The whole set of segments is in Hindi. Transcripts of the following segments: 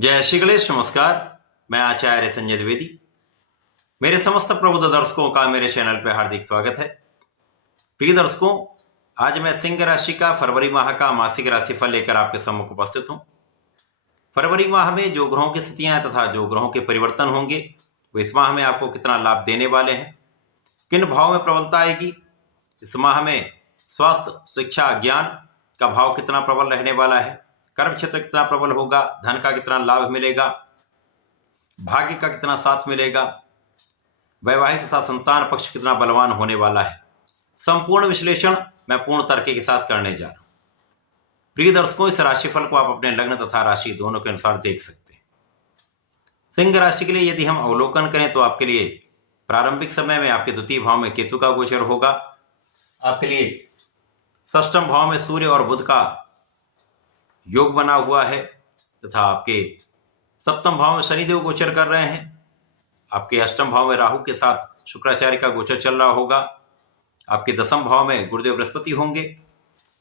जय श्री गणेश। नमस्कार, मैं आचार्य संजय द्विवेदी। मेरे समस्त प्रबुद्ध दर्शकों का मेरे चैनल पर हार्दिक स्वागत है। प्रिय दर्शकों, आज मैं सिंह राशि का फरवरी माह का मासिक राशिफल लेकर आपके सम्मुख उपस्थित हूं। फरवरी माह में जो ग्रहों की स्थितियां तथा जो ग्रहों के परिवर्तन होंगे वो इस माह में आपको कितना लाभ देने वाले हैं, किन भाव में प्रबलता आएगी, इस माह में स्वास्थ्य, शिक्षा, ज्ञान का भाव कितना प्रबल रहने वाला है, कर्म क्षेत्र कितना प्रबल होगा, धन का कितना लाभ मिलेगा, भाग्य का कितना साथ मिलेगा, वैवाहिक तथा संतान पक्ष कितना बलवान होने वाला है, संपूर्ण विश्लेषण मैं पूर्ण तर्क के साथ करने जा रहा हूं। प्रिय दर्शकों, इस राशिफल को आप अपने लग्न तथा राशि दोनों के अनुसार देख सकते हैं। सिंह राशि के लिए यदि हम अवलोकन करें तो आपके लिए प्रारंभिक समय में आपके द्वितीय भाव में केतु का गोचर होगा, आपके लिए षष्ठम भाव में सूर्य और बुध का योग बना हुआ है तथा आपके सप्तम भाव में शनिदेव गोचर कर रहे हैं। आपके अष्टम भाव में राहु के साथ शुक्राचार्य का गोचर चल रहा होगा। आपके दसम भाव में गुरुदेव बृहस्पति होंगे।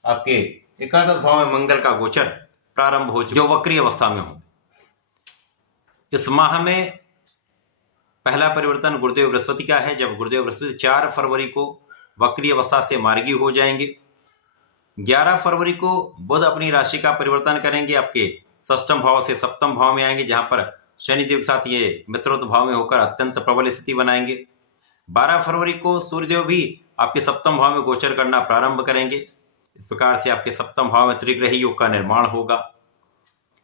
आपके एकादश भाव में मंगल का गोचर प्रारंभ हो जो वक्रीय अवस्था में होंगे। इस माह में पहला परिवर्तन गुरुदेव बृहस्पति का है, जब गुरुदेव बृहस्पति 4 फरवरी को वक्रीय अवस्था से मार्गी हो जाएंगे। 11 फरवरी को बुध अपनी राशि का परिवर्तन करेंगे, आपके षष्ठम भाव से सप्तम भाव में आएंगे, जहां पर शनिदेव के साथ ये मित्रोत्व भाव में होकर अत्यंत प्रबल स्थिति बनाएंगे। 12 फरवरी को सूर्यदेव भी आपके सप्तम भाव में गोचर करना प्रारंभ करेंगे। इस प्रकार से आपके सप्तम भाव में त्रिग्रही योग का निर्माण होगा।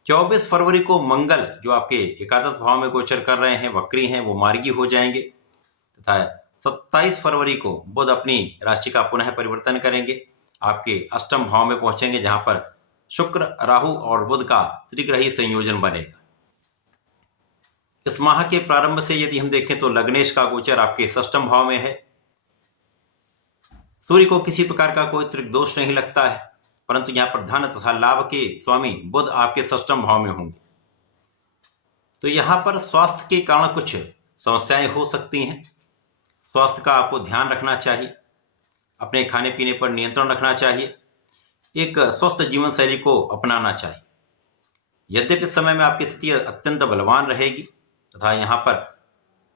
24 फरवरी को मंगल जो आपके एकादश भाव में गोचर कर रहे हैं, वक्री हैं, वो मार्गी हो जाएंगे तथा 27 फरवरी को बुध अपनी राशि का पुनः परिवर्तन करेंगे, आपके अष्टम भाव में पहुंचेंगे, जहां पर शुक्र, राहु और बुध का त्रिग्रही संयोजन बनेगा। इस माह के प्रारंभ से यदि हम देखें तो लग्नेश का गोचर आपके षष्ठम भाव में है। सूर्य को किसी प्रकार का कोई त्रिग्दोष नहीं लगता है, परंतु यहां पर धन तथा लाभ के स्वामी बुध आपके षष्ठम भाव में होंगे। तो यहां पर स्वास्थ्य के कारण कुछ समस्याएं हो सकती हैं। स्वास्थ्य का आपको ध्यान रखना चाहिए, अपने खाने पीने पर नियंत्रण रखना चाहिए, एक स्वस्थ जीवन शैली को अपनाना चाहिए। यद्यपि इस समय में आपकी स्थिति अत्यंत बलवान रहेगी तथा यहाँ पर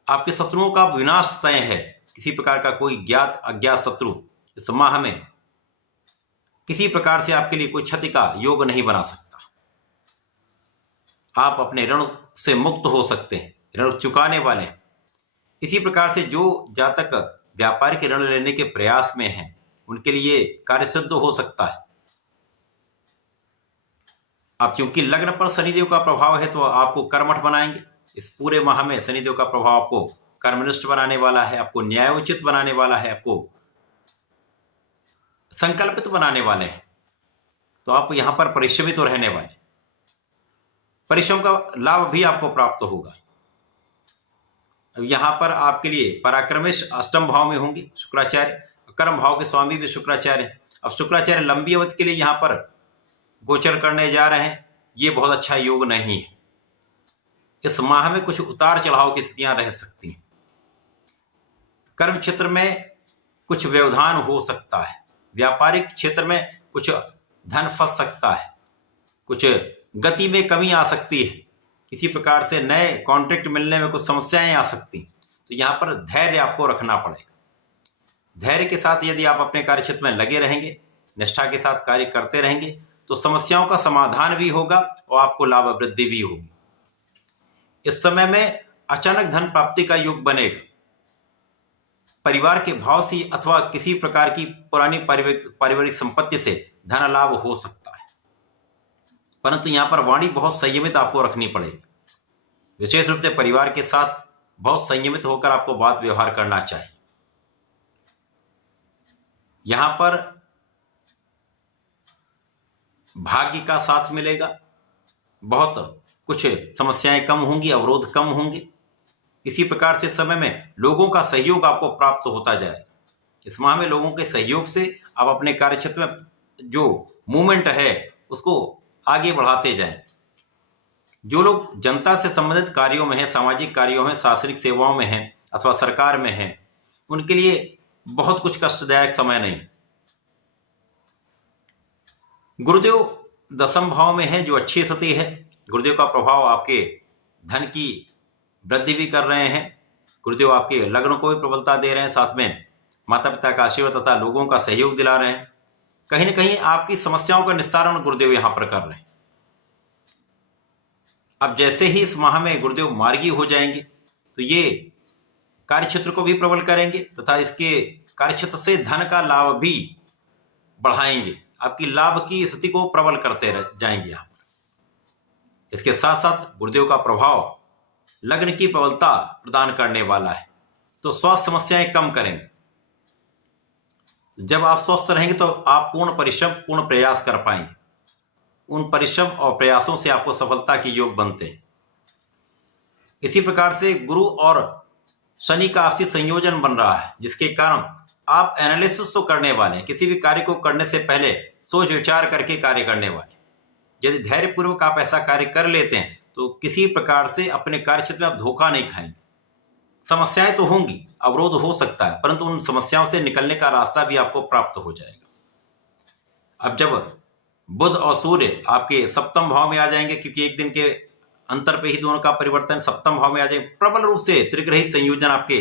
आपके शत्रुओं का विनाश तय है। किसी प्रकार का कोई ज्ञात अज्ञात शत्रु इस माह में किसी प्रकार से आपके लिए कोई क्षति का योग नहीं बना सकता। आप अपने ऋण से मुक्त हो सकते हैं, ऋण चुकाने वाले हैं। इसी प्रकार से जो जातक व्यापारिक ऋण लेने के प्रयास में हैं, उनके लिए कार्य सिद्ध हो सकता है। आप चूंकि लग्न पर शनिदेव का प्रभाव है तो आपको कर्मठ बनाएंगे। इस पूरे माह में शनिदेव का प्रभाव आपको कर्मनिष्ठ बनाने वाला है, आपको न्यायोचित बनाने वाला है, आपको संकल्पित बनाने वाले हैं। तो आप यहां पर परिश्रमित तो रहने वाले, परिश्रम का लाभ भी आपको प्राप्त होगा। अब यहां पर आपके लिए पराक्रमेश अष्टम भाव में होंगे शुक्राचार्य, कर्म भाव के स्वामी भी शुक्राचार्य। अब शुक्राचार्य लंबी अवधि के लिए यहां पर गोचर करने जा रहे हैं, ये बहुत अच्छा योग नहीं है। इस माह में कुछ उतार चढ़ाव की स्थितियां रह सकती हैं। कर्म क्षेत्र में कुछ व्यवधान हो सकता है, व्यापारिक क्षेत्र में कुछ धन फंस सकता है, कुछ गति में कमी आ सकती है, किसी प्रकार से नए कॉन्ट्रैक्ट मिलने में कुछ समस्याएं आ सकती हैं। तो यहाँ पर धैर्य आपको रखना पड़ेगा। धैर्य के साथ यदि आप अपने कार्य क्षेत्र में लगे रहेंगे, निष्ठा के साथ कार्य करते रहेंगे, तो समस्याओं का समाधान भी होगा और आपको लाभ वृद्धि भी होगी। इस समय में अचानक धन प्राप्ति का योग बनेगा। परिवार के भाव से अथवा किसी प्रकार की पुरानी पारिवारिक संपत्ति से धन लाभ हो सकता है, परंतु यहां पर वाणी बहुत संयमित आपको रखनी पड़ेगी। विशेष रूप से परिवार के साथ बहुत संयमित होकर आपको बात व्यवहार करना चाहिए। यहां पर भाग्य का साथ मिलेगा, बहुत कुछ समस्याएं कम होंगी, अवरोध कम होंगे। इसी प्रकार से समय में लोगों का सहयोग आपको प्राप्त होता जाएगा। इस माह में लोगों के सहयोग से आप अपने कार्य क्षेत्र में जो मूवमेंट है उसको आगे बढ़ाते जाएं। जो लोग जनता से संबंधित कार्यों में हैं, सामाजिक कार्यों में, शासनिक सेवाओं में हैं अथवा सरकार में हैं, उनके लिए बहुत कुछ कष्टदायक समय नहीं। गुरुदेव दसम भाव में है जो अच्छी स्थिति है। गुरुदेव का प्रभाव आपके धन की वृद्धि भी कर रहे हैं। गुरुदेव आपके लग्न को भी प्रबलता दे रहे हैं, साथ में माता पिता का आशीर्वाद तथा लोगों का सहयोग दिला रहे हैं। कहीं ना कहीं आपकी समस्याओं का निस्तारण गुरुदेव यहां पर कर रहे हैं। अब जैसे ही इस माह में गुरुदेव मार्गी हो जाएंगे तो ये कार्यक्षेत्र को भी प्रबल करेंगे तथा इसके कार्यक्षेत्र से धन का लाभ भी बढ़ाएंगे। आपकी लाभ की स्थिति को प्रबल करते जाएंगे यहां पर। इसके साथ साथ गुरुदेव का प्रभाव लग्न की प्रबलता प्रदान करने वाला है, तो स्वास्थ्य समस्याएं कम करेंगे। जब आप स्वस्थ रहेंगे तो आप पूर्ण परिश्रम पूर्ण प्रयास कर पाएंगे। उन परिश्रम और प्रयासों से आपको सफलता के योग बनते हैं। इसी प्रकार से गुरु और शनि का आपसी संयोजन बन रहा है, जिसके कारण आप एनालिसिस तो करने वाले हैं। किसी भी कार्य को करने से पहले सोच विचार करके कार्य करने वाले। यदि धैर्यपूर्वक आप ऐसा कार्य कर लेते हैं तो किसी प्रकार से अपने कार्य क्षेत्र में आप धोखा नहीं खाएंगे। समस्याएं तो होंगी, अवरोध हो सकता है, परंतु उन समस्याओं से निकलने का रास्ता भी आपको प्राप्त हो जाएगा। अब जब बुध और सूर्य आपके सप्तम भाव में आ जाएंगे, क्योंकि एक दिन के अंतर पे ही दोनों का परिवर्तन, सप्तम भाव में आ जाएंगे, प्रबल रूप से त्रिग्रही संयोजन आपके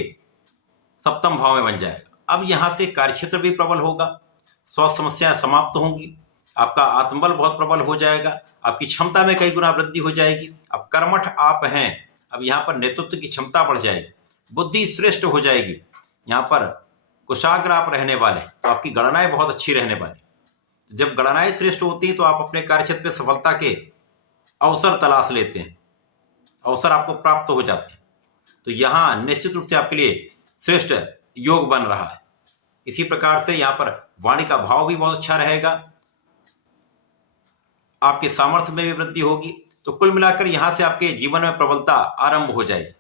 सप्तम भाव में बन जाएगा। अब यहां से कार्यक्षेत्र भी प्रबल होगा, स्वास्थ्य समस्याएं समाप्त होंगी, आपका आत्मबल बहुत प्रबल हो जाएगा, आपकी क्षमता में कई गुना वृद्धि हो जाएगी। अब कर्मठ आप हैं, अब यहाँ पर नेतृत्व की क्षमता बढ़ जाएगी, बुद्धि श्रेष्ठ हो जाएगी। यहाँ पर कुशाग्र आप रहने वाले, तो आपकी गणनाएं बहुत अच्छी रहने वाली। जब गणनाएं श्रेष्ठ होती हैं तो आप अपने कार्यक्षेत्र में सफलता के अवसर तलाश लेते हैं, अवसर आपको प्राप्त हो जाते हैं। तो यहाँ निश्चित रूप से आपके लिए श्रेष्ठ योग बन रहा है। इसी प्रकार से यहाँ पर वाणी का भाव भी बहुत अच्छा रहेगा, आपके सामर्थ्य में भी वृद्धि होगी। तो कुल मिलाकर यहाँ से आपके जीवन में प्रबलता आरंभ हो जाएगी।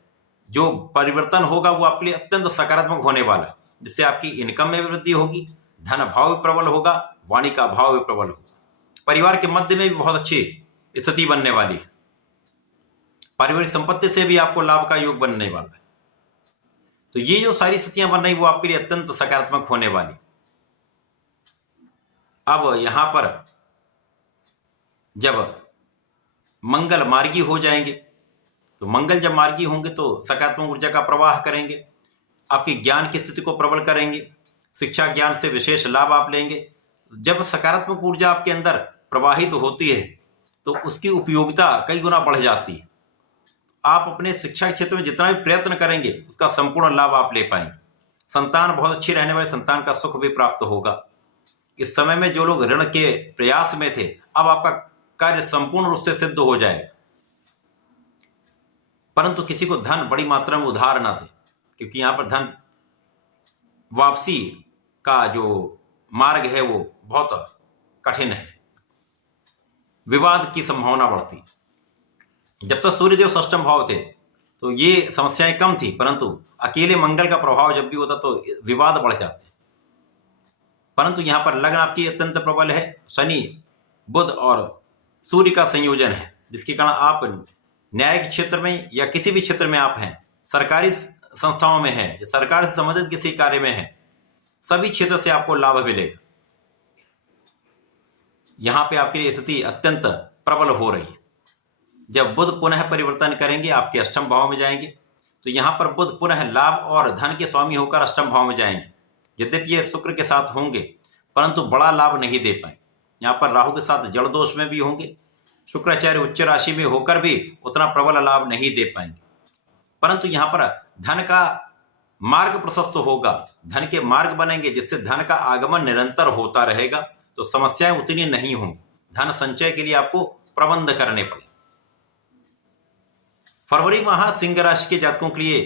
जो परिवर्तन होगा वो आपके लिए अत्यंत सकारात्मक होने वाला है, जिससे आपकी इनकम में भी वृद्धि होगी, धन भाव भी प्रबल होगा, वाणी का भाव भी प्रबल होगा। परिवार के मध्य में भी बहुत अच्छी स्थिति बनने वाली है। पारिवारिक संपत्ति से भी आपको लाभ का योग बनने वाला है। तो ये जो सारी स्थितियां बन रही वो आपके लिए अत्यंत सकारात्मक होने वाली। अब यहां पर जब मंगल मार्गी हो जाएंगे, तो मंगल जब मार्गी होंगे तो सकारात्मक ऊर्जा का प्रवाह करेंगे, आपकी ज्ञान की स्थिति को प्रबल करेंगे, शिक्षा ज्ञान से विशेष लाभ आप लेंगे। जब सकारात्मक ऊर्जा आपके अंदर प्रवाहित होती है तो उसकी उपयोगिता कई गुना बढ़ जाती है। आप अपने शिक्षा क्षेत्र में जितना भी प्रयत्न करेंगे उसका संपूर्ण लाभ आप ले पाएंगे। संतान बहुत अच्छी रहने वाले, संतान का सुख भी प्राप्त होगा। इस समय में जो लोग ऋण के प्रयास में थे, अब आपका कार्य संपूर्ण रूप से सिद्ध हो जाएगा। परंतु किसी को धन बड़ी मात्रा में उधार ना दे, क्योंकि यहां पर धन वापसी का जो मार्ग है वो बहुत कठिन है, विवाद की संभावना बढ़ती। जब तक सूर्यदेव षष्ठम भाव थे तो ये समस्याएं कम थी, परंतु अकेले मंगल का प्रभाव जब भी होता तो विवाद बढ़ जाते। परंतु यहां पर लग्न आपकी अत्यंत प्रबल है, शनि बुध और सूर्य का संयोजन है, जिसके कारण आप न्यायिक क्षेत्र में या किसी भी क्षेत्र में आप हैं, सरकारी संस्थाओं में हैं, सरकार से संबंधित किसी कार्य में हैं, सभी क्षेत्र से आपको लाभ मिलेगा। यहां पे आपके लिए स्थिति अत्यंत प्रबल हो रही है। जब बुध पुनः परिवर्तन करेंगे, आपके अष्टम भाव में जाएंगे, तो यहां पर बुध पुनः लाभ और धन के स्वामी होकर अष्टम भाव में जाएंगे। यद्यपि ये शुक्र के साथ होंगे परंतु बड़ा लाभ नहीं दे पाए। यहाँ पर राहु के साथ जड़ दोष में भी होंगे, शुक्राचार्य उच्च राशि में होकर भी उतना प्रबल लाभ नहीं दे पाएंगे। परंतु यहाँ पर धन का मार्ग प्रशस्त होगा, धन के मार्ग बनेंगे, जिससे धन का आगमन निरंतर होता रहेगा, तो समस्याएं उतनी नहीं होंगी। धन संचय के लिए आपको प्रबंध करने पड़े। फरवरी माह सिंह राशि के जातकों के लिए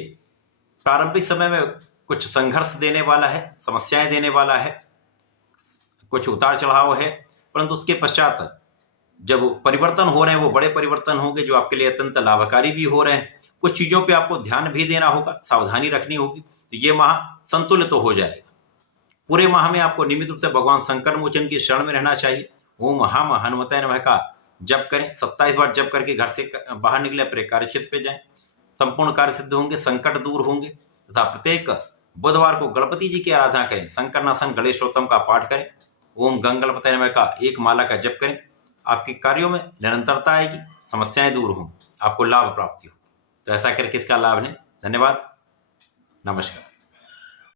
प्रारंभिक समय में कुछ संघर्ष देने वाला है, समस्याएं देने वाला है, कुछ उतार चढ़ाव है, परंतु उसके पश्चात जब परिवर्तन हो रहे हैं वो बड़े परिवर्तन होंगे जो आपके लिए अत्यंत लाभकारी भी हो रहे हैं। कुछ चीजों पे आपको ध्यान भी देना होगा, सावधानी रखनी होगी, तो ये माह संतुलित तो हो जाएगा। पूरे माह में आपको नियमित रूप से भगवान शंकर मोचन की शरण में रहना चाहिए। ओम हम हनुमताय नमः का जप करें, 27 बार जप करके घर से बाहर निकले, अपने कार्य क्षेत्र पे जाएं, संपूर्ण कार्य सिद्ध होंगे, संकट दूर होंगे। तथा प्रत्येक बुधवार को गणपति जी की आराधना करें, शंकरनाशन गणेशोत्तम का पाठ करें, ओम गंग गणपतये नमः का एक माला का जप करें। आपके कार्यों में निरंतरता आएगी, समस्याएं दूर हों, आपको लाभ प्राप्ति हो। तो ऐसा करके इसका लाभ लें। धन्यवाद, नमस्कार।